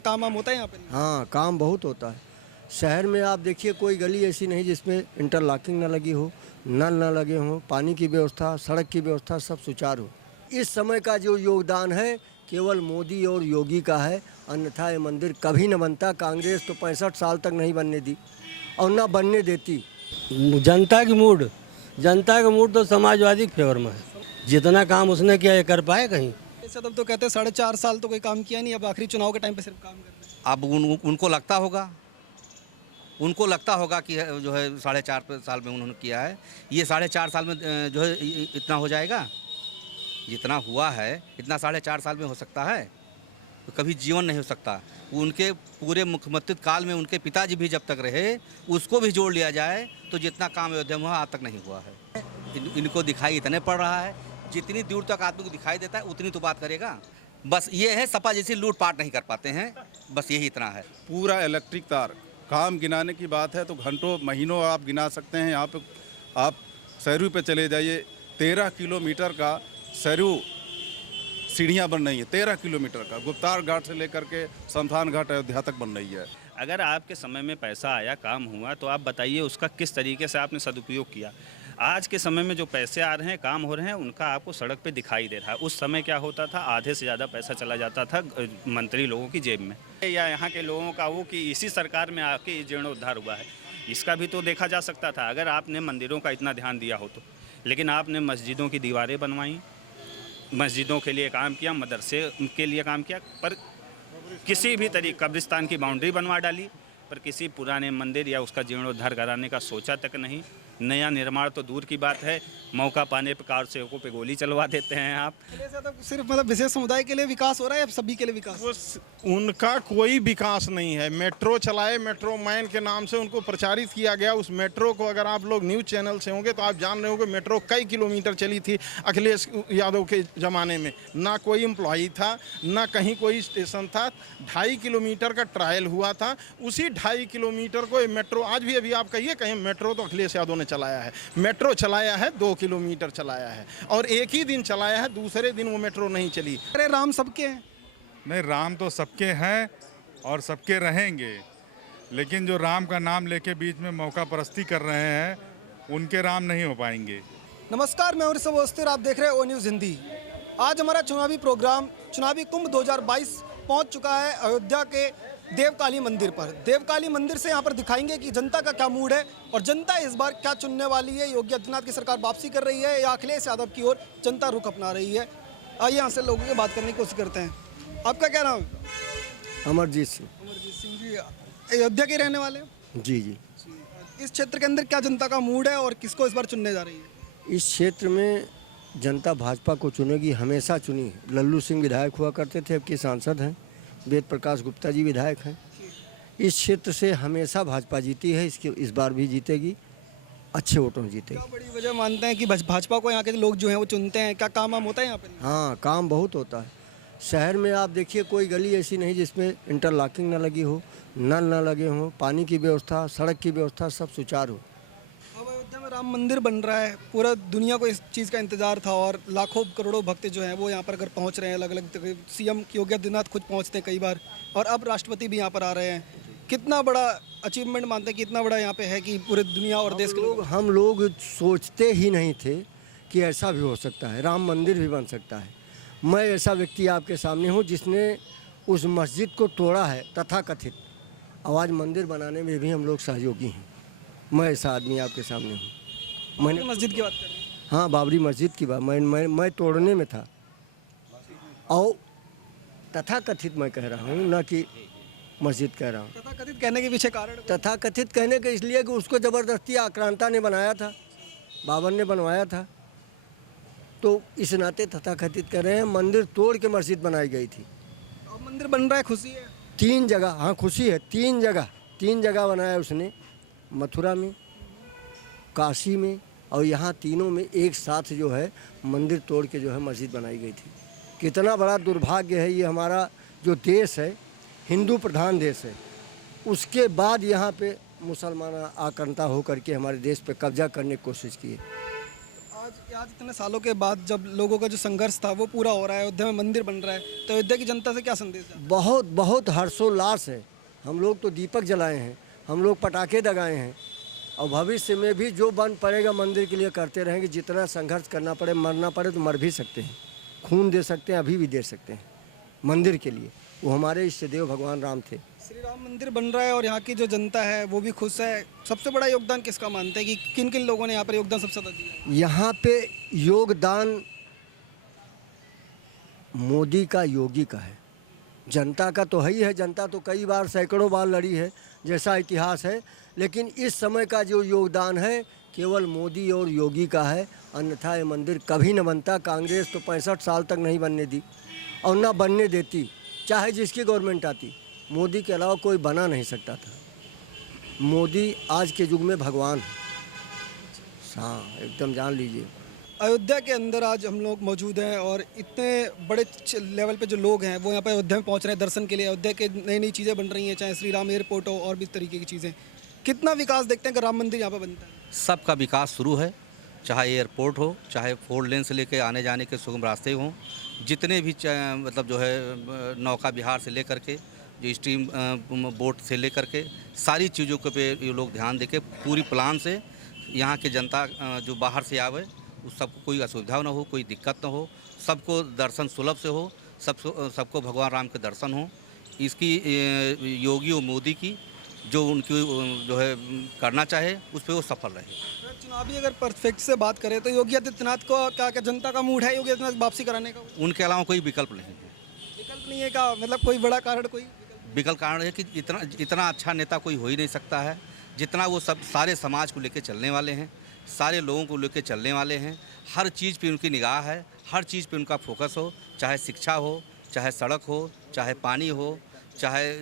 काम वाम होता है यहाँ पे? हाँ, काम बहुत होता है। शहर में आप देखिए कोई गली ऐसी नहीं जिसमें इंटरलॉकिंग ना लगी हो, नल ना लगे हों, पानी की व्यवस्था, सड़क की व्यवस्था सब सुचारू हो। इस समय का जो योगदान है केवल मोदी और योगी का है, अन्यथा ये मंदिर कभी न बनता। कांग्रेस तो 65 साल तक नहीं बनने दी और ना बनने देती। जनता का मूड तो समाजवादी के फेवर में है। जितना काम उसने किया ये कर पाए कहीं? सदम तो कहते हैं 4.5 साल तो कोई काम किया नहीं, अब आखिरी चुनाव के टाइम पे सिर्फ काम कर रहे हैं। अब उनको लगता होगा कि जो है 4.5 साल में उन्होंने किया है, ये 4.5 साल में जो है इतना हो जाएगा? जितना हुआ है इतना 4.5 साल में हो सकता है? तो कभी जीवन नहीं हो सकता। उनके पूरे मुख्यमंत्री काल में उनके पिताजी भी जब तक रहे उसको भी जोड़ लिया जाए तो जितना काम अयोध्या में हुआ आज तक नहीं हुआ है। इनको दिखाई इतने पड़ रहा है, जितनी दूर तक आदमी को दिखाई देता है उतनी तो बात करेगा। बस ये है सपा जैसी लूटपाट नहीं कर पाते हैं, बस यही इतना है। पूरा इलेक्ट्रिक तार, काम गिनाने की बात है तो घंटों महीनों आप गिना सकते हैं। यहाँ पे आप सरयू पे चले जाइए, 13 किलोमीटर का सरयू सीढ़ियाँ बन रही हैं, 13 किलोमीटर का, गुप्तार घाट से लेकर के शमशान घाट अयोध्या तक बन रही है। अगर आपके समय में पैसा आया, काम हुआ, तो आप बताइए उसका किस तरीके से आपने सदुपयोग किया। आज के समय में जो पैसे आ रहे हैं, काम हो रहे हैं, उनका आपको सड़क पे दिखाई दे रहा है। उस समय क्या होता था, आधे से ज़्यादा पैसा चला जाता था मंत्री लोगों की जेब में, या यहाँ के लोगों का वो कि इसी सरकार में आके जीर्णोद्धार हुआ है। इसका भी तो देखा जा सकता था अगर आपने मंदिरों का इतना ध्यान दिया हो तो। लेकिन आपने मस्जिदों की दीवारें बनवाई, मस्जिदों के लिए काम किया, मदरसे के लिए काम किया, पर किसी भी तरीके कब्रिस्तान की बाउंड्री बनवा डाली, पर किसी पुराने मंदिर या उसका जीर्णोद्धार कराने का सोचा तक नहीं। नया निर्माण तो दूर की बात है, मौका पाने पर कार सेवकों पे गोली चलवा देते हैं आप। तो सिर्फ मतलब विशेष समुदाय के लिए विकास हो रहा है या सभी के लिए विकास? उनका कोई विकास नहीं है। मेट्रो चलाए, मेट्रो मैन के नाम से उनको प्रचारित किया गया। उस मेट्रो को अगर आप लोग न्यूज़ चैनल से होंगे तो आप जान रहे होंगे मेट्रो कई किलोमीटर चली थी अखिलेश यादव के ज़माने में। ना कोई एम्प्लॉई था, ना कहीं कोई स्टेशन था। 2.5 किलोमीटर का ट्रायल हुआ था, उसी 2.5 किलोमीटर को मेट्रो, आज भी अभी आप कहिए कहीं मेट्रो तो अखिलेश यादव ने चलाया है। मेट्रो चलाया है 2 किलोमीटर चलाया है, और एक ही दिन चलाया है, दूसरे दिन वो मेट्रो नहीं चली। अरे राम सबके हैं। नहीं, राम तो सबके हैं और सबके रहेंगे, लेकिन जो राम का नाम लेके बीच में मौका परस्ती कर रहे हैं उनके राम नहीं हो पाएंगे। नमस्कार, मैं ऋषभ अवस्थी और आप देख रहे हैं ओ न्यूज़ हिंदी। आज हमारा चुनावी प्रोग्राम चुनावी कुंभ 2022 पहुंच चुका है अयोध्या के देवकाली मंदिर पर। देवकाली मंदिर से यहाँ पर दिखाएंगे कि जनता का क्या मूड है और जनता इस बार क्या चुनने वाली है। योगी आदित्यनाथ की सरकार वापसी कर रही है या अखिलेश यादव की ओर जनता रुख अपना रही है। आइए यहाँ से लोगों से बात करने की कोशिश करते हैं। आपका क्या नाम है? अमरजीत सिंह। अमरजीत सिंह जी, अयोध्या के रहने वाले हैं? जी जी। इस क्षेत्र के अंदर क्या जनता का मूड है और किसको इस बार चुनने जा रही है? इस क्षेत्र में जनता भाजपा को चुनेगी, हमेशा चुनी है। लल्लू सिंह विधायक हुआ करते थे, अब के सांसद हैं। वेद प्रकाश गुप्ता जी विधायक हैं। इस क्षेत्र से हमेशा भाजपा जीती है, इस बार भी जीतेगी, अच्छे वोटों में जीतेगी। क्या बड़ी वजह मानते हैं कि भाजपा को यहाँ के लोग जो हैं वो चुनते हैं? क्या काम वाम होता है यहाँ पे? हाँ, काम बहुत होता है। शहर में आप देखिए कोई गली ऐसी नहीं जिसमें इंटरलॉकिंग ना लगी हो, नल ना लगे हों, पानी की व्यवस्था, सड़क की व्यवस्था सब सुचारू हो। अब अयोध्या में राम मंदिर बन रहा है, पूरा दुनिया को इस चीज़ का इंतजार था और लाखों करोड़ों भक्त जो हैं वो यहाँ पर अगर पहुँच रहे हैं, अलग अलग सीएम योगी आदित्यनाथ खुद पहुँचते हैं कई बार, और अब राष्ट्रपति भी यहाँ पर आ रहे हैं। कितना बड़ा अचीवमेंट मानते हैं कि इतना बड़ा यहाँ पे है कि पूरे दुनिया और देश के लोग, हम लोग सोचते ही नहीं थे कि ऐसा भी हो सकता है, राम मंदिर भी बन सकता है। मैं ऐसा व्यक्ति आपके सामने हूँ जिसने उस मस्जिद को तोड़ा है तथाकथित, आवाज़ मंदिर बनाने में भी हम लोग सहयोगी हैं। मैं ऐसा आदमी आपके सामने हूँ। मैंने मस्जिद की बात कर रहे हैं? हाँ, बाबरी मस्जिद की बात मैं तोड़ने में था, और तथाकथित मैं कह रहा हूँ, ना कि मस्जिद कह रहा हूँ। तथाकथित कहने के पीछे कारण? तथाकथित कहने के इसलिए कि उसको ज़बरदस्ती आक्रांता ने बनाया था, बाबर ने बनवाया था, तो इस नाते तथाकथित कह रहे हैं। मंदिर तोड़ के मस्जिद बनाई गई थी। अब मंदिर बन रहा है, खुशी है? 3 जगह, हाँ खुशी है। 3 जगह बनाया उसने, मथुरा में, काशी में और यहाँ, तीनों में एक साथ जो है मंदिर तोड़ के जो है मस्जिद बनाई गई थी। कितना बड़ा दुर्भाग्य है। ये हमारा जो देश है हिंदू प्रधान देश है, उसके बाद यहाँ पे मुसलमान आक्रांता होकर के हमारे देश पे कब्जा करने की कोशिश की है। आज इतने सालों के बाद जब लोगों का जो संघर्ष था वो पूरा हो रहा है, अयोध्या में मंदिर बन रहा है, तो अयोध्या की जनता से क्या संदेश है? बहुत बहुत हर्षोल्लास है। हम लोग तो दीपक जलाए हैं, हम लोग पटाखे दगाए हैं, और भविष्य में भी जो बन पड़ेगा मंदिर के लिए करते रहेंगे। जितना संघर्ष करना पड़े, मरना पड़े तो मर भी सकते हैं, खून दे सकते हैं, अभी भी दे सकते हैं मंदिर के लिए। वो हमारे इष्ट देव भगवान राम थे। श्री राम मंदिर बन रहा है और यहाँ की जो जनता है वो भी खुश है। सबसे बड़ा योगदान किसका मानते हैं कि किन किन लोगों ने यहाँ पर योगदान सबसे ज़्यादा दिया? यहाँ पे योगदान मोदी का, योगी का है। जनता का तो है ही है, जनता तो कई बार सैकड़ों बार लड़ी है, जैसा इतिहास है। लेकिन इस समय का जो योगदान है केवल मोदी और योगी का है, अन्यथा ये मंदिर कभी न बनता। कांग्रेस तो 65 साल तक नहीं बनने दी और ना बनने देती, चाहे जिसकी गवर्नमेंट आती। मोदी के अलावा कोई बना नहीं सकता था। मोदी आज के युग में भगवान है। हाँ, एकदम जान लीजिए। अयोध्या के अंदर आज हम लोग मौजूद हैं और इतने बड़े लेवल पे जो लोग हैं वो यहाँ पे अयोध्या में पहुँच रहे हैं दर्शन के लिए। अयोध्या के नई नई चीज़ें बन रही हैं, चाहे श्री राम एयरपोर्ट हो और भी इस तरीके की चीज़ें। कितना विकास देखते हैं कि राम मंदिर यहाँ पे बनता है? सबका विकास शुरू है, चाहे एयरपोर्ट हो, चाहे 4 लेन से लेकर आने जाने के सुगम रास्ते हों, जितने भी मतलब जो है नौका विहार से लेकर के, जो स्ट्रीम बोट से लेकर के, सारी चीज़ों के पे ये लोग ध्यान देके पूरी प्लान से यहाँ के जनता जो बाहर से आवे उस सबको कोई असुविधा ना हो, कोई दिक्कत ना हो, सबको दर्शन सुलभ से हो, सबको भगवान राम के दर्शन हो। इसकी योगी और मोदी की जो उनकी जो है करना चाहे उस पर वो सफल रहे। चुनावी अगर परफेक्ट से बात करें तो योगी आदित्यनाथ को क्या जनता का मूड है योगी आदित्यनाथ वापसी कराने का? उनके अलावा कोई विकल्प नहीं है। विकल्प नहीं है का मतलब कोई बड़ा कारण? कोई विकल्प कारण है कि इतना अच्छा नेता कोई हो ही नहीं सकता है जितना वो सब सारे समाज को लेकर चलने वाले हैं, सारे लोगों को लेकर चलने वाले हैं। हर चीज़ पे उनकी निगाह है, हर चीज़ पे उनका फोकस हो, चाहे शिक्षा हो, चाहे सड़क हो, चाहे पानी हो, चाहे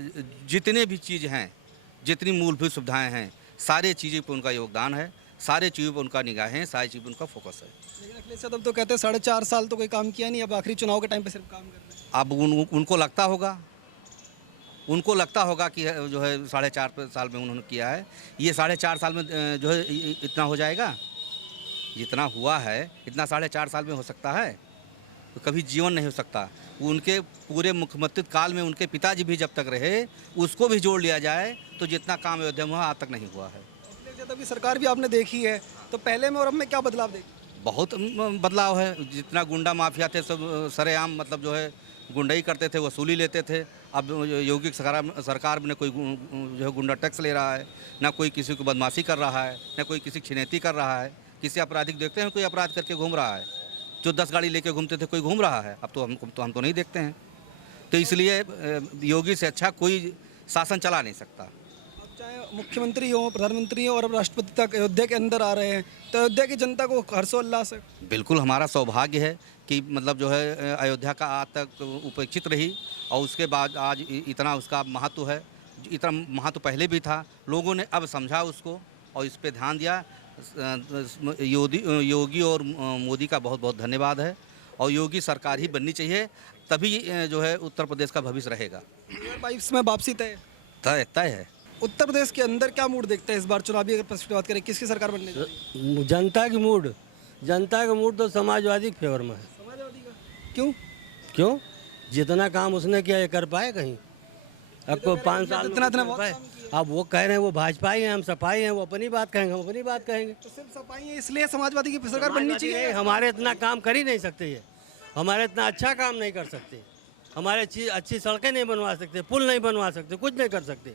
जितने भी चीज़ हैं, जितनी मूलभूत सुविधाएं हैं, सारे चीज़ों पे उनका योगदान है, सारे चीज़ों पे उनका निगाह है, सारी चीज़ पे उनका फोकस है। लेकिन अखिलेश यादव तो कहते हैं 4.5 साल तो कोई काम किया नहीं, अब आखिरी चुनाव के टाइम पे सिर्फ काम कर रहे हैं। अब उनको लगता होगा कि जो है 4.5 साल में उन्होंने किया है, ये 4.5 साल में जो है इतना हो जाएगा? जितना हुआ है इतना 4.5 साल में हो सकता है? तो कभी जीवन नहीं हो सकता। उनके पूरे मुख्यमंत्री काल में उनके पिताजी भी जब तक रहे, उसको भी जोड़ लिया जाए तो जितना काम अयोध्या में हुआ आज तक नहीं हुआ है। अखिलेश यादव की सरकार भी आपने देखी है, तो पहले में और अब में क्या बदलाव देखी? बहुत बदलाव है। जितना गुंडा माफिया थे सब सरेआम मतलब जो है गुंडाई करते थे, वसूली लेते थे। अब योगी सरकार में कोई जो है गुंडा टैक्स ले रहा है, ना कोई किसी को बदमाशी कर रहा है, ना कोई किसी छिनैती कर रहा है। किसी अपराधिक देखते हैं कोई अपराध करके घूम रहा है? जो 10 गाड़ी लेके घूमते थे कोई घूम रहा है? अब तो हम तो नहीं देखते हैं। तो इसलिए योगी से अच्छा कोई शासन चला नहीं सकता। अब चाहे मुख्यमंत्री हो, प्रधानमंत्री हो और अब राष्ट्रपति तक अयोध्या के अंदर आ रहे हैं, तो अयोध्या की जनता को हर्षोल्लास है। बिल्कुल हमारा सौभाग्य है कि मतलब जो है अयोध्या का आज तक उपेक्षित रही और उसके बाद आज इतना उसका महत्व है। इतना महत्व पहले भी था, लोगों ने अब समझा उसको और इस पे ध्यान दिया। योगी और मोदी का बहुत बहुत धन्यवाद है और योगी सरकार ही बननी चाहिए, तभी जो है उत्तर प्रदेश का भविष्य रहेगा। 2022 में वापसी तय है। उत्तर प्रदेश के अंदर क्या मूड देखते हैं इस बार चुनावी अगर प्रश्न बात करें, किसकी सरकार बनने चाहिए? जनता का मूड तो समाजवादी के फेवर में है। समाजवादी का क्यों? क्यों? जितना काम उसने किया ये कर पाए कहीं? अब को 5 साल इतना में बहुत पाए। काम किया। अब वो कह रहे हैं वो भाजपा ही हैं, हम सपाई हैं, वो अपनी बात कहेंगे, हम अपनी बात कहेंगे। तो सिर्फ सपाई है इसलिए समाजवादी की सरकार बननी चाहिए? हमारे इतना काम कर ही नहीं सकते ये, हमारे इतना अच्छा काम नहीं कर सकते, हमारे अच्छी सड़कें नहीं बनवा सकते, पुल नहीं बनवा सकते, कुछ नहीं कर सकते।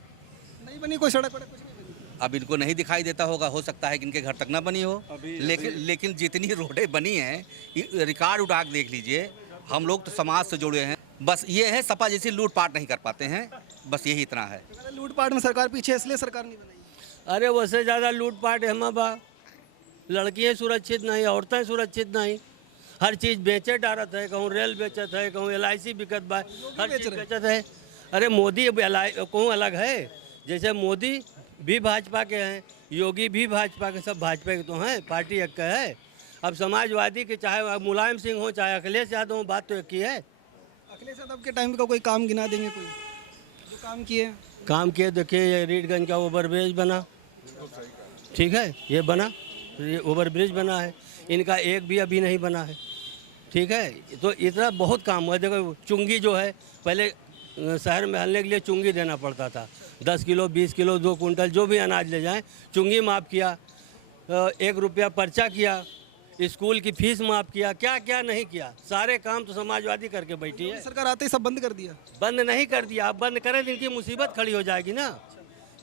नहीं बनी कोई सड़क वड़क, कुछ नहीं बनी। अब इनको नहीं दिखाई देता होगा, हो सकता है कि इनके घर तक ना बनी हो, लेकिन जितनी रोडें बनी हैं रिकॉर्ड उठा के देख लीजिए। हम लोग तो समाज से जुड़े हैं, बस ये है सपा जैसी लूटपाट नहीं कर पाते हैं, बस यही इतना है। लूटपाट में सरकार पीछे इसलिए सरकार नहीं बनाई। अरे उससे ज़्यादा लूटपाट है बा, लड़कियाँ सुरक्षित नहीं, औरतें सुरक्षित नहीं, हर चीज़ बेचे डारत है, कहूँ रेल बेचत है, कहूँ LIC बिकत बा, हर चीज़ बेचत है। अरे मोदी कहूँ अलग है, जैसे मोदी भी भाजपा के हैं, योगी भी भाजपा के, सब भाजपा के तो हैं, पार्टी एक का है। अब समाजवादी के चाहे मुलायम सिंह हो चाहे अखिलेश यादव हो, बात तो एक ही है। अखिलेश यादव के टाइम का कोई काम गिना देंगे कोई जो काम किए? काम किए देखिए, ये रीडगंज का ओवरब्रिज बना, ठीक है, ये बना, ये ओवरब्रिज बना है। इनका एक भी अभी नहीं बना है। ठीक है, तो इतना बहुत काम हुआ। देखो चुंगी जो है, पहले शहर में हलने के लिए चुंगी देना पड़ता था, 10 किलो 20 किलो 2 कुंटल जो भी अनाज ले जाएं, चुंगी माफ़ किया, 1 रुपया पर्चा किया, स्कूल की फीस माफ़ किया, क्या क्या नहीं किया। सारे काम तो समाजवादी करके बैठी है। सरकार आते ही सब बंद कर दिया। बंद नहीं कर दिया, आप बंद करें तो इनकी मुसीबत खड़ी हो जाएगी ना।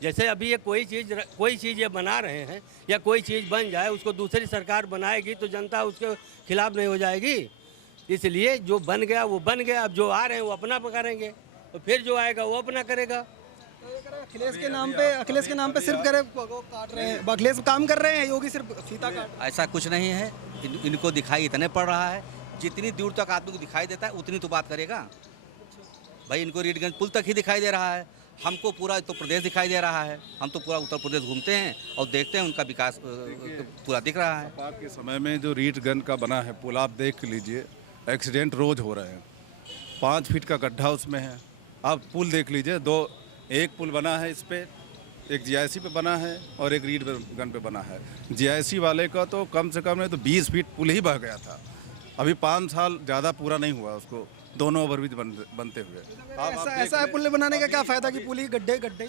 जैसे अभी ये कोई चीज़ ये बना रहे हैं या कोई चीज़ बन जाए, उसको दूसरी सरकार बनाएगी तो जनता उसके खिलाफ नहीं हो जाएगी। इसलिए जो बन गया वो बन गया, अब जो आ रहे हैं वो अपना करेंगे, तो फिर जो आएगा वो अपना करेगा। अखिलेश के नाम पे सिर्फ करे वो काट रहे हैं, अखिलेश काम कर रहे हैं, योगी सिर्फ फीता काट। ऐसा कुछ नहीं है। इनको दिखाई इतने पड़ रहा है, जितनी दूर तक आदमी को दिखाई देता है उतनी तो बात करेगा भाई। इनको रीडगंज पुल तक ही दिखाई दे रहा है, हमको पूरा उत्तर प्रदेश दिखाई दे रहा है। हम तो पूरा उत्तर प्रदेश घूमते हैं और देखते हैं, उनका विकास पूरा दिख रहा है। आपके समय में जो रीडगंज का बना है पुल, आप देख लीजिए, एक्सीडेंट रोज हो रहे हैं। 5 फीट का गड्ढा उसमें है। आप पुल देख लीजिए, एक पुल बना है इस पे, एक जीआईसी पे बना है और एक रीडगंज पे बना है। जीआईसी वाले का तो कम से कम नहीं तो 20 फीट पुल ही बह गया था। अभी 5 साल ज़्यादा पूरा नहीं हुआ उसको, दोनों ओवरब्रिज बनते हुए। ऐसा है पुल बनाने का क्या फायदा कि पुल ही गड्ढे।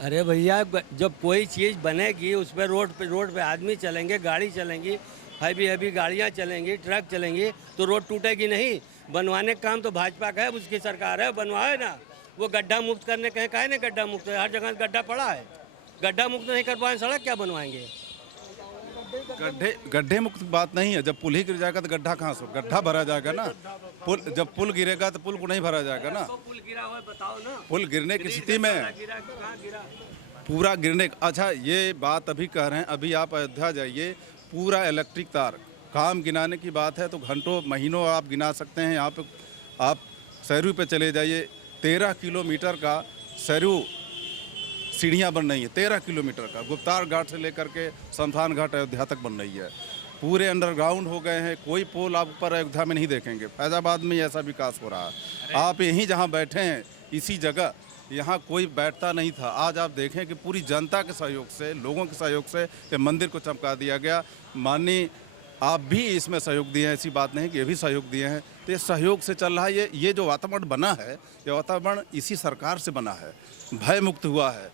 अरे भैया, जब कोई चीज़ बनेगी उस पर रोड पे आदमी चलेंगे, गाड़ी चलेंगी, हैवी गाड़ियाँ चलेंगी, ट्रक चलेंगी, तो रोड टूटेगी नहीं। बनवाने का काम तो भाजपा का है, उसकी सरकार है, बनवाए ना। वो गड्ढा मुक्त करने कहें, काहे नहीं गड्ढा मुक्त है? हर जगह गड्ढा पड़ा है, गड्ढा मुक्त नहीं कर पाए, सड़क क्या बनवाएंगे? गड्ढे मुक्त बात नहीं है। जब पुल ही गिर जाएगा तो गड्ढा कहाँ से? गड्ढा भरा जाएगा ना। जब पुल गिरेगा तो पुल को नहीं भरा जाएगा ना। पुल गिरा हुआ है, बताओ ना। पुल गिरने की स्थिति में गिरा कि कहाँ गिरा? पूरा गिरने। अच्छा, ये बात अभी कह रहे हैं, अभी आप अयोध्या जाइए, पूरा इलेक्ट्रिक तार, काम गिनाने की बात है तो घंटों महीनों आप गिना सकते हैं। यहाँ पे आप सरयू पे चले जाइए, 13 किलोमीटर का सरयू सीढ़ियाँ बन रही है। 13 किलोमीटर का गुप्तार घाट से लेकर के शमशान घाट अयोध्या तक बन रही है। पूरे अंडरग्राउंड हो गए हैं, कोई पोल आप ऊपर अयोध्या में नहीं देखेंगे। फैजाबाद में ऐसा विकास हो रहा है। आप यहीं जहाँ बैठे हैं, इसी जगह, यहाँ कोई बैठता नहीं था। आज आप देखें कि पूरी जनता के सहयोग से, लोगों के सहयोग से ये मंदिर को चमका दिया गया। माननीय आप भी इसमें सहयोग दिए हैं, ऐसी बात नहीं कि ये भी सहयोग दिए हैं। तो ये सहयोग से चल रहा है। ये जो वातावरण बना है, ये वातावरण इसी सरकार से बना है। भय मुक्त हुआ है।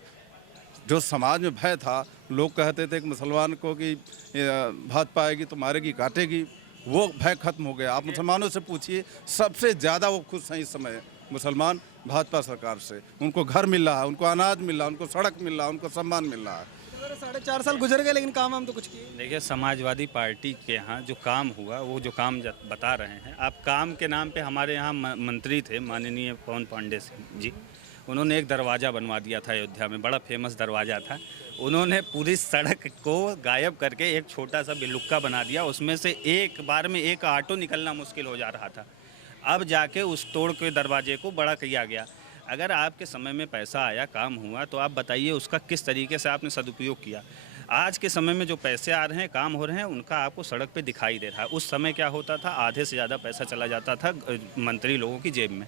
जो समाज में भय था, लोग कहते थे कि मुसलमान को कि भाजपा आएगी तो मारेगी काटेगी, वो भय खत्म हो गया। आप मुसलमानों से पूछिए, सबसे ज़्यादा वो खुश हैं इस समय मुसलमान भाजपा सरकार से। उनको घर मिल रहा है, उनको अनाज मिल रहा है, उनको सड़क मिल रहा है, उनको सम्मान मिल रहा है। 4.5 साल गुजर गए लेकिन काम हम तो कुछ किए। देखिए, समाजवादी पार्टी के यहाँ जो काम हुआ, वो जो काम बता रहे हैं आप, काम के नाम पे हमारे यहाँ मंत्री थे माननीय पवन पांडे सिंह जी, उन्होंने एक दरवाज़ा बनवा दिया था अयोध्या में, बड़ा फेमस दरवाज़ा था। उन्होंने पूरी सड़क को गायब करके एक छोटा सा बिलुक्का बना दिया, उसमें से एक बार में एक ऑटो निकलना मुश्किल हो जा रहा था। अब जाके उस तोड़ के दरवाजे को बड़ा किया गया। अगर आपके समय में पैसा आया, काम हुआ, तो आप बताइए उसका किस तरीके से आपने सदुपयोग किया। आज के समय में जो पैसे आ रहे हैं, काम हो रहे हैं, उनका आपको सड़क पे दिखाई दे रहा है। उस समय क्या होता था, आधे से ज़्यादा पैसा चला जाता था मंत्री लोगों की जेब में,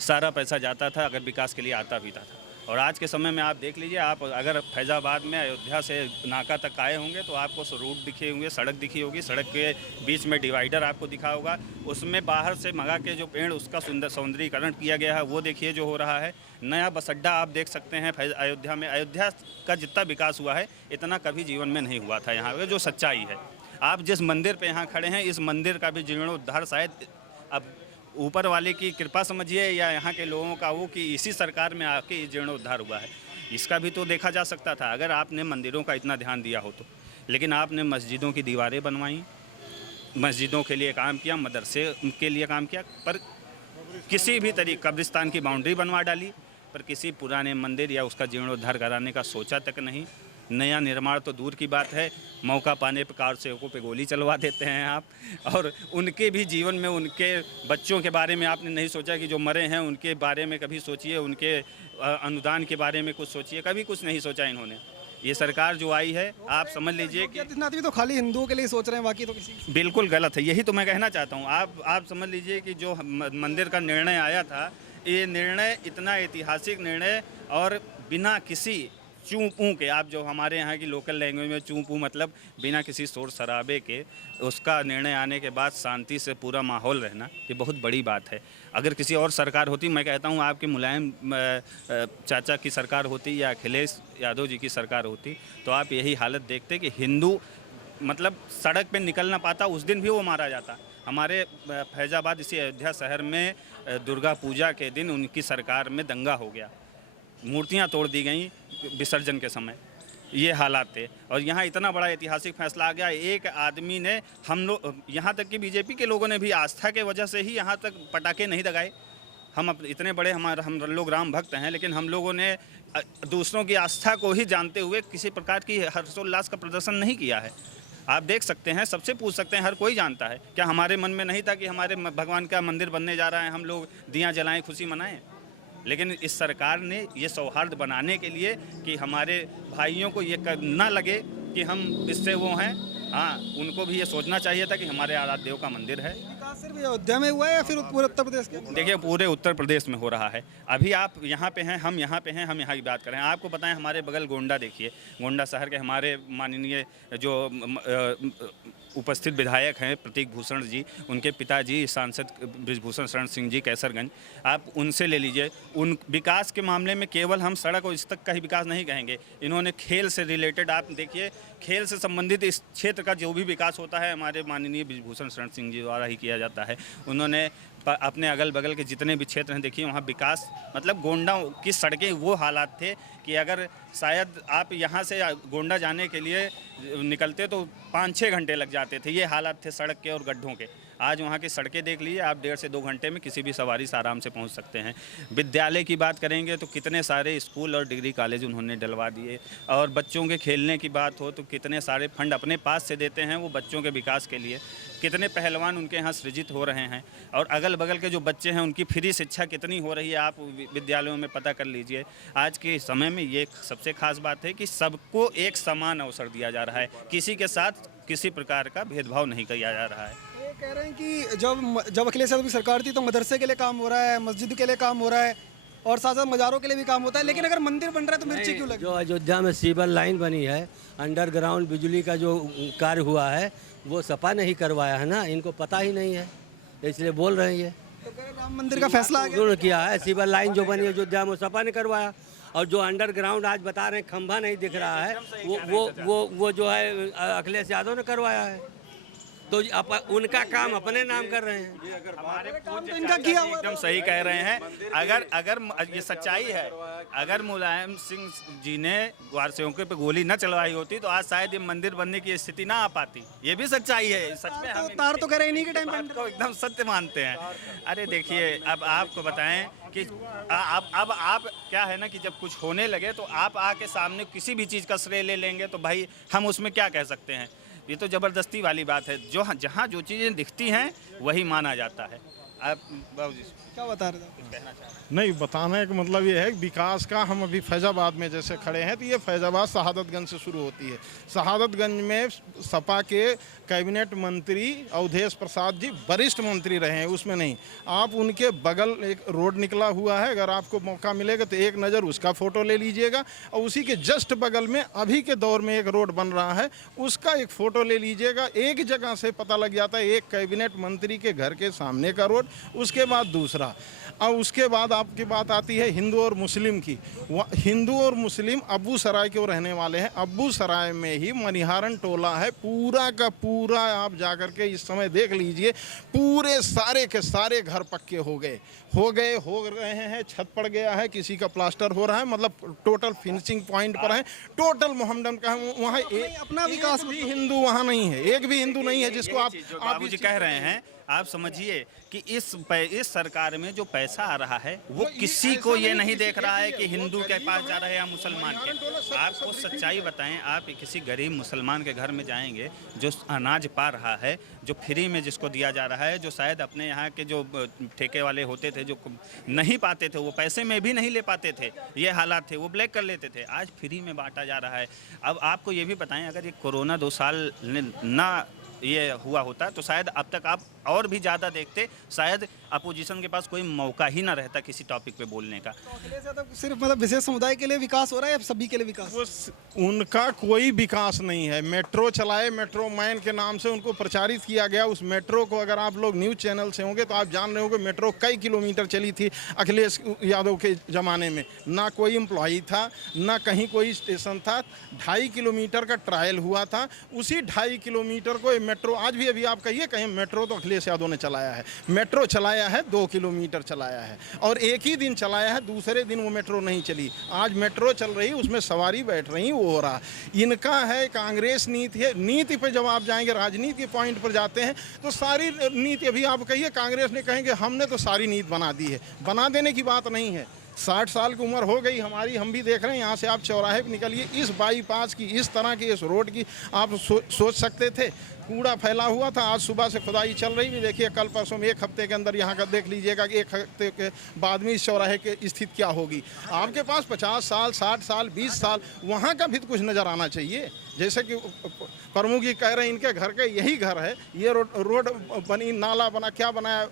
सारा पैसा जाता था अगर विकास के लिए आता भी था। और आज के समय में आप देख लीजिए, आप अगर फैज़ाबाद में अयोध्या से नाका तक आए होंगे तो आपको रूट दिखे होंगे, सड़क दिखी होगी, सड़क के बीच में डिवाइडर आपको दिखा होगा, उसमें बाहर से मंगा के जो पेड़ उसका सौंदर्यीकरण किया गया है, वो देखिए जो हो रहा है। नया बस अड्डा आप देख सकते हैं अयोध्या में। अयोध्या का जितना विकास हुआ है, इतना कभी जीवन में नहीं हुआ था। यहाँ पर जो सच्चाई है, आप जिस मंदिर पर यहाँ खड़े हैं, इस मंदिर का भी जीर्णोद्धार शायद अब ऊपर वाले की कृपा समझिए या यहाँ के लोगों का वो कि इसी सरकार में आके जीर्णोद्धार हुआ है। इसका भी तो देखा जा सकता था अगर आपने मंदिरों का इतना ध्यान दिया हो तो। लेकिन आपने मस्जिदों की दीवारें बनवाई, मस्जिदों के लिए काम किया, मदरसे के लिए काम किया, पर किसी भी तरीके कब्रिस्तान की बाउंड्री बनवा डाली, पर किसी पुराने मंदिर या उसका जीर्णोद्धार कराने का सोचा तक नहीं। नया निर्माण तो दूर की बात है, मौका पाने पर कार सेवकों पे गोली चलवा देते हैं आप। और उनके भी जीवन में, उनके बच्चों के बारे में आपने नहीं सोचा कि जो मरे हैं उनके बारे में कभी सोचिए, उनके अनुदान के बारे में कुछ सोचिए, कभी कुछ नहीं सोचा इन्होंने। ये सरकार जो आई है, आप समझ लीजिए कि इतना आदमी तो खाली हिंदुओं के लिए सोच रहे हैं, बाकी तो किसी। बिल्कुल गलत है, यही तो मैं कहना चाहता हूँ। आप समझ लीजिए कि जो मंदिर का निर्णय आया था, ये निर्णय इतना ऐतिहासिक निर्णय और बिना किसी चूं पू के, आप जो हमारे यहाँ की लोकल लैंग्वेज में चूं पू मतलब बिना किसी शोर शराबे के उसका निर्णय आने के बाद शांति से पूरा माहौल रहना, ये बहुत बड़ी बात है। अगर किसी और सरकार होती, मैं कहता हूँ आपके मुलायम चाचा की सरकार होती या अखिलेश यादव जी की सरकार होती, तो आप यही हालत देखते कि हिंदू मतलब सड़क पे निकल ना पाता, उस दिन भी वो मारा जाता। हमारे फैज़ाबाद इसी अयोध्या शहर में दुर्गा पूजा के दिन उनकी सरकार में दंगा हो गया, मूर्तियां तोड़ दी गई विसर्जन के समय, ये हालात थे। और यहाँ इतना बड़ा ऐतिहासिक फैसला आ गया, एक आदमी ने, हम लोग यहाँ तक कि बीजेपी के लोगों ने भी आस्था के वजह से ही यहाँ तक पटाखे नहीं दगाए। हम इतने बड़े हम लोग राम भक्त हैं, लेकिन हम लोगों ने दूसरों की आस्था को ही जानते हुए किसी प्रकार की हर्षोल्लास का प्रदर्शन नहीं किया है। आप देख सकते हैं, सबसे पूछ सकते हैं, हर कोई जानता है। क्या हमारे मन में नहीं था कि हमारे भगवान का मंदिर बनने जा रहा है, हम लोग दियाँ जलाएं, खुशी मनाएं? लेकिन इस सरकार ने ये सौहार्द बनाने के लिए कि हमारे भाइयों को ये ना लगे कि हम इससे वो हैं, हाँ, उनको भी ये सोचना चाहिए था कि हमारे आराध्य देव का मंदिर है। विकास सिर्फ अयोध्या में हुआ है या फिर पूरे उत्तर प्रदेश के? देखिए, पूरे उत्तर प्रदेश में हो रहा है। अभी आप यहाँ पे हैं, हम यहाँ पे हैं, हम यहाँ की बात करें। आपको बताएं, हमारे बगल गोंडा देखिए, गोंडा शहर के हमारे माननीय जो उपस्थित विधायक हैं प्रतीक भूषण जी, उनके पिताजी सांसद ब्रिजभूषण शरण सिंह जी कैसरगंज, आप उनसे ले लीजिए। उन विकास के मामले में केवल हम सड़क और इस तक का ही विकास नहीं कहेंगे, इन्होंने खेल से रिलेटेड, आप देखिए, खेल से संबंधित इस क्षेत्र का जो भी विकास होता है हमारे माननीय ब्रिजभूषण शरण सिंह जी द्वारा ही किया जाता है। उन्होंने अपने अगल बगल के जितने भी क्षेत्र हैं, देखिए वहाँ विकास, मतलब गोंडा की सड़कें वो हालात थे कि अगर शायद आप यहाँ से गोंडा जाने के लिए निकलते तो 5-6 घंटे लग जाते थे। ये हालात थे सड़क के और गड्ढों के। आज वहाँ की सड़कें देख लीजिए, आप 1.5 से 2 घंटे में किसी भी सवारी से आराम से पहुँच सकते हैं। विद्यालय की बात करेंगे तो कितने सारे स्कूल और डिग्री कॉलेज उन्होंने डलवा दिए। और बच्चों के खेलने की बात हो तो कितने सारे फंड अपने पास से देते हैं वो बच्चों के विकास के लिए। कितने पहलवान उनके यहाँ सृजित हो रहे हैं। और अगल बगल के जो बच्चे हैं उनकी फ्री शिक्षा कितनी हो रही है, आप विद्यालयों में पता कर लीजिए। आज के समय में ये सबसे खास बात है कि सबको एक समान अवसर दिया जा रहा है, किसी के साथ किसी प्रकार का भेदभाव नहीं किया जा रहा है। ये कह रहे हैं कि जब अखिलेश यादव की सरकार थी तो मदरसे के लिए काम हो रहा है, मस्जिद के लिए काम हो रहा है और साथ साथ मज़ारों के लिए भी काम होता है, लेकिन अगर मंदिर बन रहा है तो मिर्ची क्यों लगी? जो अयोध्या में सीवर लाइन बनी है, अंडरग्राउंड बिजली का जो कार्य हुआ है वो सपा ने ही करवाया है ना, इनको पता ही नहीं है, इसलिए बोल रहे हैं ये। तो कह रहे राम मंदिर का फैसला आ गया। उन्होंने किया है, सीवर लाइन जो बनी है अयोध्या में सपा ने करवाया। और जो अंडरग्राउंड आज बता रहे हैं खंभा नहीं दिख रहा है, वो जो है अखिलेश यादव ने करवाया है। तो उनका काम अपने नाम कर रहे हैं। हमारे काम तो इनका किया हुआ एकदम सही कह रहे हैं। अगर ये सच्चाई है, अगर मुलायम सिंह जी ने वारसेवकों पे गोली न चलवाई होती तो आज शायद ये मंदिर बनने की स्थिति ना आ पाती। ये भी सच्चाई है। सच में हम तार तो कह रहे इन्हीं के टाइम पे को एकदम सत्य मानते हैं। अरे देखिए, अब आपको बताएं कि अब आप क्या है ना कि जब कुछ होने लगे तो आप आके सामने किसी भी चीज़ का श्रेय ले लेंगे तो भाई हम उसमें क्या कह सकते हैं। ये तो ज़बरदस्ती वाली बात है। जहाँ जो चीज़ें दिखती हैं वही माना जाता है। आप बाबू जी क्या बता रहे थे? कहना चाह रहे हैं? नहीं, बताने का मतलब ये है कि विकास का, हम अभी फैज़ाबाद में जैसे खड़े हैं तो ये फैज़ाबाद शहादतगंज से शुरू होती है। शहादतगंज में सपा के कैबिनेट मंत्री अवधेश प्रसाद जी वरिष्ठ मंत्री रहे हैं, उसमें नहीं। आप उनके बगल एक रोड निकला हुआ है, अगर आपको मौका मिलेगा तो एक नज़र उसका फ़ोटो ले लीजिएगा। और उसी के जस्ट बगल में अभी के दौर में एक रोड बन रहा है, उसका एक फ़ोटो ले लीजिएगा। एक जगह से पता लग जाता है, एक कैबिनेट मंत्री के घर के सामने का रोड, उसके बाद दूसरा। और उसके बाद आपकी बात आती है हिंदू और मुस्लिम की। हिंदू और मुस्लिम अब्बू सराय के रहने वाले हैं। अब्बू सराय में ही मनिहारन टोला है, पूरा का पूरा आप जाकर के इस समय देख लीजिए, पूरे सारे के सारे घर पक्के हो रहे हैं। छत पड़ गया है, किसी का प्लास्टर हो रहा है, मतलब टोटल फिनिशिंग पॉइंट पर है। टोटल मोहम्मदन का वहाँ अपना विकास भी हिंदू वहाँ नहीं है, एक भी हिंदू नहीं है जिसको आप बाबूजी कह रहे हैं। आप समझिए कि इस सरकार में जो पैसा आ रहा है वो किसी को ये नहीं देख रहा है कि हिंदू के पास जा रहा है या मुसलमान के। आपको सच्चाई बताएं, आप किसी गरीब मुसलमान के घर में जाएंगे जो अनाज पा रहा है, जो फ्री में जिसको दिया जा रहा है, जो शायद अपने यहाँ के जो ठेके वाले होते थे जो नहीं पाते थे, वो पैसे में भी नहीं ले पाते थे, ये हालात थे, वो ब्लैक कर लेते थे, आज फ्री में बांटा जा रहा है। अब आपको ये भी बताएं, अगर ये कोरोना 2 साल ना ये हुआ होता तो शायद अब तक आप और भी ज़्यादा देखते, शायद अपोजिशन के पास कोई मौका ही ना रहता किसी टॉपिक पे बोलने का। तो अखिलेश यादव सिर्फ मतलब विशेष समुदाय के लिए विकास हो रहा है या सभी के लिए विकास? उनका कोई विकास नहीं है। मेट्रो चलाए, मेट्रो मैन के नाम से उनको प्रचारित किया गया। उस मेट्रो को अगर आप लोग न्यूज़ चैनल से होंगे तो आप जान रहे होंगे मेट्रो कई किलोमीटर चली थी अखिलेश यादव के ज़माने में। ना कोई एम्प्लॉई था, ना कहीं कोई स्टेशन था। 2.5 किलोमीटर का ट्रायल हुआ था। उसी 2.5 किलोमीटर को मेट्रो, आज भी अभी आप कहिए कहीं मेट्रो तो अखिलेश यादव ने चलाया है। मेट्रो चलाया है 2 किलोमीटर चलाया है और एक ही दिन चलाया है, दूसरे दिन वो मेट्रो नहीं चली। आज मेट्रो चल रही, उसमें सवारी बैठ रही, वो हो रहा। इनका है कांग्रेस नीति है। नीति पे जब आप जाएंगे, राजनीति के पॉइंट पर जाते हैं तो सारी नीति, अभी आप कहिए कांग्रेस ने कहेंगे हमने तो सारी नीति बना दी है। बना देने की बात नहीं है। 60 साल की उम्र हो गई हमारी, हम भी देख रहे हैं। यहाँ से आप चौराहे पर निकलिए, इस बाईपास की, इस तरह की इस रोड की आप सोच सकते थे? कूड़ा फैला हुआ था। आज सुबह से खुदाई चल रही भी, देखिए कल परसों में 1 हफ्ते के अंदर यहाँ का देख लीजिएगा कि 1 हफ्ते के बाद में इस चौराहे की स्थिति क्या होगी। आपके पास 50 साल, 60 साल, 20 साल, वहाँ का भी तो कुछ नज़र आना चाहिए। जैसे कि प्रमुख जी कह रहे हैं इनके घर के यही घर है, ये रोड बनी, नाला बना, क्या बनाया।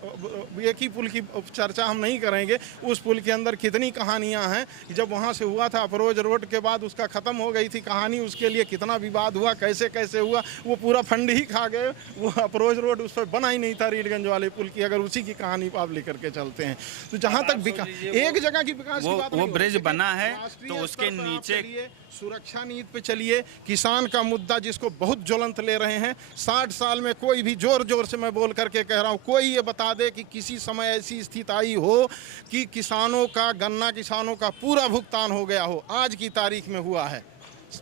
एक ही पुल की चर्चा हम नहीं करेंगे, उस पुल के अंदर कितनी कहानियाँ हैं। जब वहाँ से हुआ था अफरोज रोड के बाद उसका ख़त्म हो गई थी कहानी, उसके लिए कितना विवाद हुआ, कैसे कैसे हुआ, वो पूरा फंड ही खा गए। वो अफरोज रोड उस पर बना ही नहीं था रीडगंज वाले पुल की, अगर उसी की कहानी आप लेकर के चलते हैं। तो जहाँ तक एक जगह की विकास की बात, वो ब्रिज बना है तो उसके नीचे सुरक्षा नीति पे चलिए। किसान का मुद्दा जिसको बहुत ज्वलंत ले रहे हैं, 60 साल में कोई भी, जोर जोर से मैं बोल करके कह रहा हूँ, कोई ये बता दे कि किसी समय ऐसी स्थिति आई हो कि किसानों का, गन्ना किसानों का पूरा भुगतान हो गया हो। आज की तारीख में हुआ है।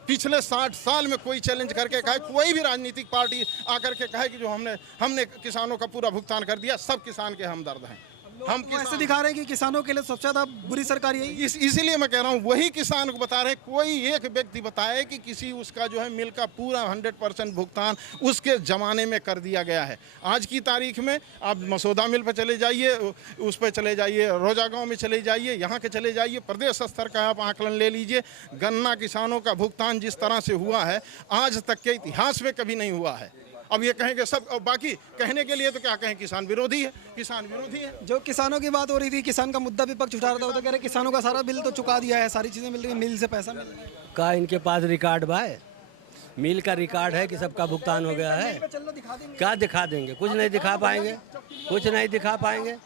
पिछले 60 साल में कोई चैलेंज करके कहे, कोई भी राजनीतिक पार्टी आकर के कहे कि जो हमने किसानों का पूरा भुगतान कर दिया। सब किसान के हमदर्द हैं। हम ऐसे दिखा रहे हैं कि किसानों के लिए सबसे ज़्यादा बुरी सरकार यही। इसीलिए मैं कह रहा हूँ, वही किसान को बता रहे हैं। कोई एक व्यक्ति बताए कि किसी उसका जो है मिल का पूरा 100% भुगतान उसके ज़माने में कर दिया गया है। आज की तारीख में आप मसौदा मिल पर चले जाइए, उस पर चले जाइए, रोजा गांव में चले जाइए, यहाँ के चले जाइए, प्रदेश स्तर का आप आकलन ले लीजिए। गन्ना किसानों का भुगतान जिस तरह से हुआ है, आज तक के इतिहास में कभी नहीं हुआ है। अब ये कहेंगे सब, बाकी कहने के लिए तो क्या कहें, किसान विरोधी है, किसान विरोधी है। जो किसानों की बात हो रही थी, किसान का मुद्दा विपक्ष उठा रहा था, वो तो कह रहे किसानों का सारा बिल तो चुका दिया है, सारी चीज़ें मिल रही है, मिल से पैसा मिल रहा है। का इनके पास रिकॉर्ड बा है? मिल का रिकॉर्ड है कि सबका भुगतान हो गया है? क्या दिखा देंगे? कुछ नहीं दिखा पाएंगे, कुछ नहीं दिखा पाएंगे।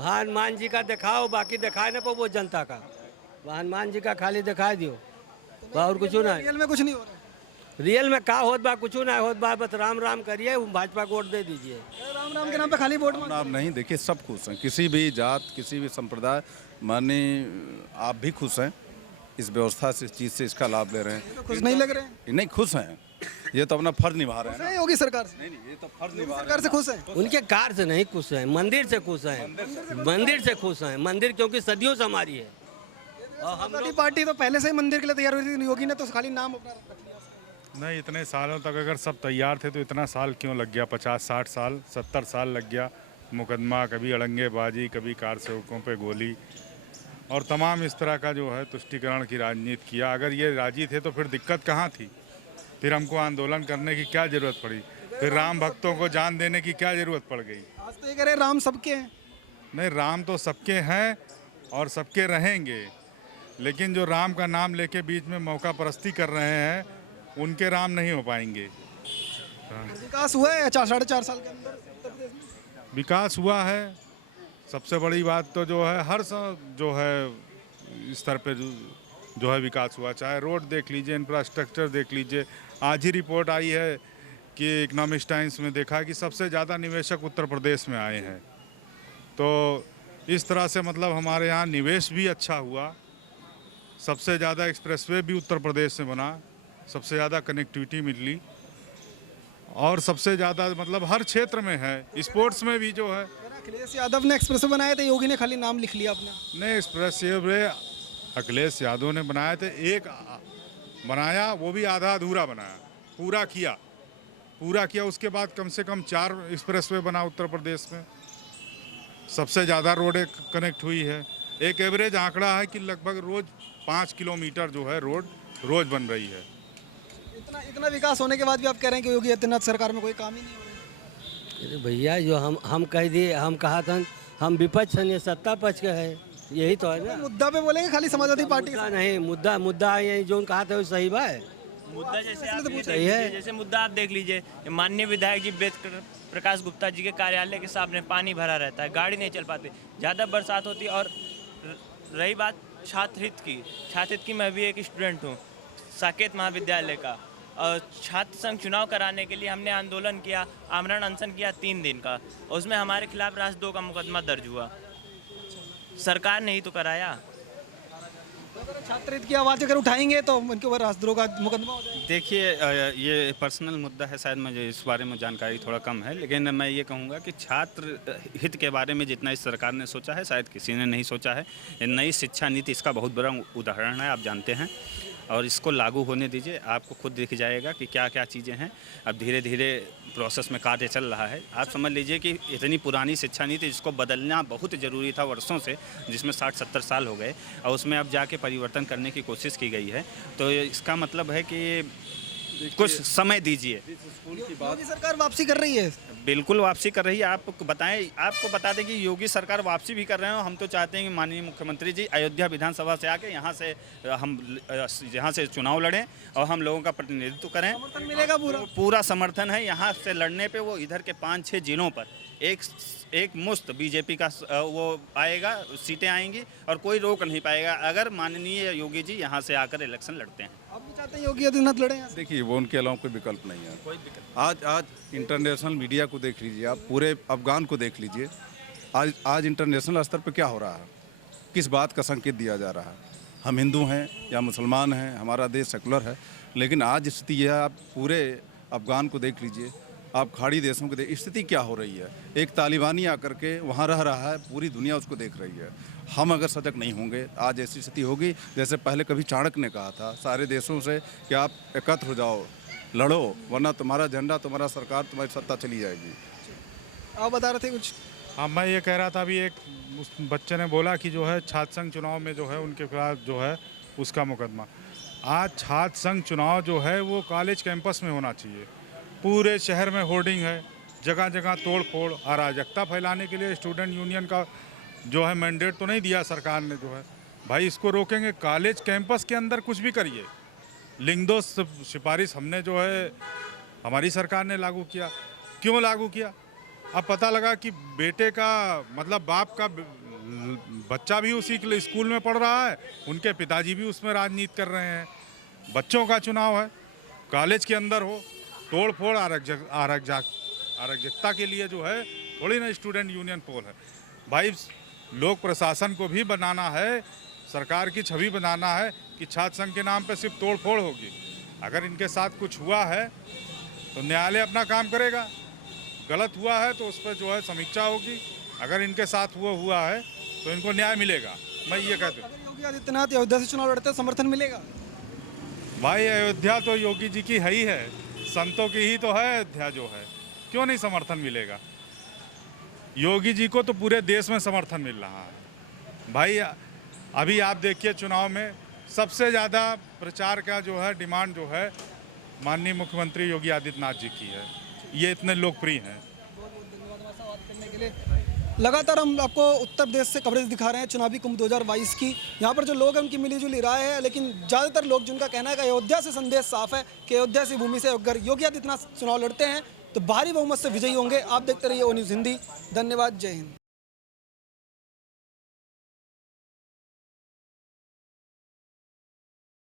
हनुमान जी का दिखाओ, बाकी दिखाए ना वो जनता का। हनुमान जी का खाली दिखा दियो, और कुछ ना। रियल में कुछ नहीं हो रहा है। रियल में का होत बा, कुछ ना होत बा, बस राम राम करिए, भाजपा को वोट दे दीजिए। राम राम के नाम पे खाली वोट मांग। आप नहीं, देखिए सब खुश हैं, किसी भी जात, किसी भी संप्रदाय, माने आप भी खुश हैं इस व्यवस्था से, इस चीज़ से, इसका लाभ ले रहे हैं। तो खुश नहीं लग रहे हैं? नहीं, खुश हैं, ये तो अपना फर्ज निभा रहे हैं। योगी सरकार से? नहीं, ये तो फर्ज निभा सरकार से खुश है? उनके कार से नहीं खुश हैं, मंदिर से खुश हैं, मंदिर से खुश हैं। मंदिर क्योंकि सदियों से हमारी है। और समाजवादी पार्टी तो पहले से ही मंदिर के लिए तैयार हुई थी, योगी ने तो खाली नाम अपना रख लिया। नहीं, इतने सालों तक अगर सब तैयार थे तो इतना साल क्यों लग गया? 50-60 साल, 70 साल लग गया। मुकदमा, कभी अड़ंगेबाजी, कभी कार सेवकों पे गोली, और तमाम इस तरह का जो है तुष्टीकरण की राजनीति किया। अगर ये राजी थे तो फिर दिक्कत कहाँ थी? फिर हमको आंदोलन करने की क्या ज़रूरत पड़ी? फिर राम भक्तों को जान देने की क्या ज़रूरत पड़ गई? आज तो ये कह रहे राम सबके हैं। नहीं, राम तो सबके हैं और सबके रहेंगे, लेकिन जो राम का नाम लेके बीच में मौका परस्ती कर रहे हैं, उनके राम नहीं हो पाएंगे। विकास हुआ है 4-4.5 साल के अंदर उत्तर प्रदेश में? विकास हुआ है। सबसे बड़ी बात तो जो है हर जो है स्तर पे जो है विकास हुआ, चाहे रोड देख लीजिए, इंफ्रास्ट्रक्चर देख लीजिए। आज ही रिपोर्ट आई है कि इकोनॉमिक्स टाइम्स में देखा कि सबसे ज़्यादा निवेशक उत्तर प्रदेश में आए हैं। तो इस तरह से मतलब हमारे यहाँ निवेश भी अच्छा हुआ। सबसे ज़्यादा एक्सप्रेसवे भी उत्तर प्रदेश से बना, सबसे ज़्यादा कनेक्टिविटी मिली, और सबसे ज़्यादा मतलब हर क्षेत्र में है। स्पोर्ट्स में भी जो है, अखिलेश यादव ने एक्सप्रेसवे बनाए थे, योगी ने खाली नाम लिख लिया अपना। नहीं, एक्सप्रेसवे अखिलेश यादव ने बनाए थे, एक बनाया, वो भी आधा अधूरा बनाया, पूरा किया। उसके बाद कम से कम 4 एक्सप्रेसवे बना उत्तर प्रदेश में। सबसे ज़्यादा रोडें कनेक्ट हुई है। एक एवरेज आंकड़ा है कि लगभग रोज़ 5 किलोमीटर जो है रोड रोज़ बन रही है। इतना विकास होने के बाद भी आप कह रहे हैं कि योगी आदित्यनाथ सरकार में कोई काम ही नहीं हो रहा है? अरे भैया जो हम कह दिए, हम कहा था हम विपक्ष हैं, ये सत्ता पक्ष के है, यही तो है ना। मुद्दा पे बोलेंगे खाली समाजवादी पार्टी मुद्दा नहीं, मुद्दा ये जो कहा था वो सही बात है। मुद्दा जैसे आप सही देख है। लीजिए, जैसे मुद्दा आप देख लीजिए, माननीय विधायक जी वेद प्रकाश गुप्ता जी के कार्यालय के सामने पानी भरा रहता है, गाड़ी नहीं चल पाती, ज़्यादा बरसात होती है। और रही बात छात्र हित की मैं भी एक स्टूडेंट हूँ साकेत महाविद्यालय का, और छात्र संघ चुनाव कराने के लिए हमने आंदोलन किया, आमरण अनशन किया 3 दिन का। उसमें हमारे खिलाफ राष्ट्र 2 का मुकदमा दर्ज हुआ, सरकार ने ही तो कराया। छात्र हित की आवाज़ अगर उठाएंगे तो उनके ऊपर राजद्रोह का मुकदमा हो जाएगा। देखिए ये पर्सनल मुद्दा है, शायद मुझे इस बारे में जानकारी थोड़ा कम है, लेकिन मैं ये कहूँगा कि छात्र हित के बारे में जितना इस सरकार ने सोचा है शायद किसी ने नहीं सोचा है। ये नई शिक्षा नीति इसका बहुत बड़ा उदाहरण है, आप जानते हैं, और इसको लागू होने दीजिए, आपको खुद दिख जाएगा कि क्या क्या चीज़ें हैं। अब धीरे धीरे प्रोसेस में कार्य चल रहा है। आप समझ लीजिए कि इतनी पुरानी शिक्षा नीति जिसको बदलना बहुत ज़रूरी था वर्षों से, जिसमें 60-70 साल हो गए, और उसमें अब जाके परिवर्तन करने की कोशिश की गई है, तो इसका मतलब है कि कुछ समय दीजिए। योगी सरकार वापसी कर रही है। बिल्कुल वापसी कर रही है। आपको बता दें कि योगी सरकार वापसी भी कर रहे हैं। हम तो चाहते हैं कि माननीय मुख्यमंत्री जी अयोध्या विधानसभा से आके यहाँ से चुनाव लड़ें और हम लोगों का प्रतिनिधित्व करें। समर्थन मिलेगा पूरा समर्थन है। यहाँ से लड़ने पे वो इधर के 5-6 जिलों पर एक मुश्त बीजेपी का वो आएगा, सीटें आएंगी और कोई रोक नहीं पाएगा अगर माननीय योगी जी यहाँ से आकर इलेक्शन लड़ते हैं। आप भी चाहते हैं योगी आदित्यनाथ लड़े यहाँ से? देखिए वो उनके अलावा कोई विकल्प नहीं है। आज इंटरनेशनल मीडिया को देख लीजिए, आप पूरे अफगान को देख लीजिए। आज इंटरनेशनल स्तर पर क्या हो रहा है, किस बात का संकेत दिया जा रहा है। हम हिंदू हैं या मुसलमान हैं, हमारा देश सेकुलर है, लेकिन आज स्थिति यह है, आप पूरे अफगान को देख लीजिए, आप खाड़ी देशों की स्थिति क्या हो रही है। एक तालिबानी आकर के वहाँ रह रहा है, पूरी दुनिया उसको देख रही है। हम अगर सजग नहीं होंगे आज ऐसी स्थिति होगी जैसे पहले कभी चाणक्य ने कहा था सारे देशों से कि आप एकत्र हो जाओ, लड़ो, वरना तुम्हारा झंडा, तुम्हारा सरकार, तुम्हारी सत्ता चली जाएगी। आप बता रहे थे कुछ? हाँ, मैं ये कह रहा था, अभी एक उस बच्चे ने बोला कि जो है छात्र संघ चुनाव में जो है उनके खिलाफ जो है उसका मुकदमा। आज छात्र संघ चुनाव जो है वो कॉलेज कैंपस में होना चाहिए। पूरे शहर में होर्डिंग है, जगह जगह तोड़ फोड़, अराजकता फैलाने के लिए स्टूडेंट यूनियन का जो है मैंडेट तो नहीं दिया सरकार ने। जो है भाई इसको रोकेंगे, कॉलेज कैंपस के अंदर कुछ भी करिए। लिंग दो सिफारिश हमने जो है हमारी सरकार ने लागू किया। क्यों लागू किया? अब पता लगा कि बेटे का मतलब बाप का बच्चा भी उसी स्कूल में पढ़ रहा है, उनके पिताजी भी उसमें राजनीति कर रहे हैं। बच्चों का चुनाव है, कॉलेज के अंदर हो, तोड़ फोड़ अराजकता के लिए जो है थोड़ी ना स्टूडेंट यूनियन पोल है। भाई लोक प्रशासन को भी बनाना है, सरकार की छवि बनाना है कि छात्र संघ के नाम पे सिर्फ तोड़ फोड़ होगी। अगर इनके साथ कुछ हुआ है तो न्यायालय अपना काम करेगा, गलत हुआ है तो उस पर जो है समीक्षा होगी। अगर इनके साथ हुआ है तो इनको न्याय मिलेगा। मैं ये कहता हूँ। योगी आदित्यनाथ अयोध्या से चुनाव लड़ते समर्थन मिलेगा? भाई अयोध्या तो योगी जी की है ही है, संतों की ही तो है अयोध्या जो है, क्यों नहीं समर्थन मिलेगा? योगी जी को तो पूरे देश में समर्थन मिल रहा है। भाई अभी आप देखिए चुनाव में सबसे ज़्यादा प्रचार का जो है डिमांड जो है माननीय मुख्यमंत्री योगी आदित्यनाथ जी की है। ये इतने लोकप्रिय हैं। लगातार हम आपको उत्तर प्रदेश से कवरेज दिखा रहे हैं चुनावी कुंभ 2022 की। यहाँ पर जो लोग हैं उनकी मिलीजुली राय है, लेकिन ज़्यादातर लोग जिनका कहना है कि अयोध्या से संदेश साफ है कि अयोध्या से भूमि से अगर योगी आदित्यनाथ चुनाव लड़ते हैं तो भारी बहुमत से विजयी होंगे। आप देखते रहिए ओ न्यूज़ हिंदी। धन्यवाद, जय हिंद।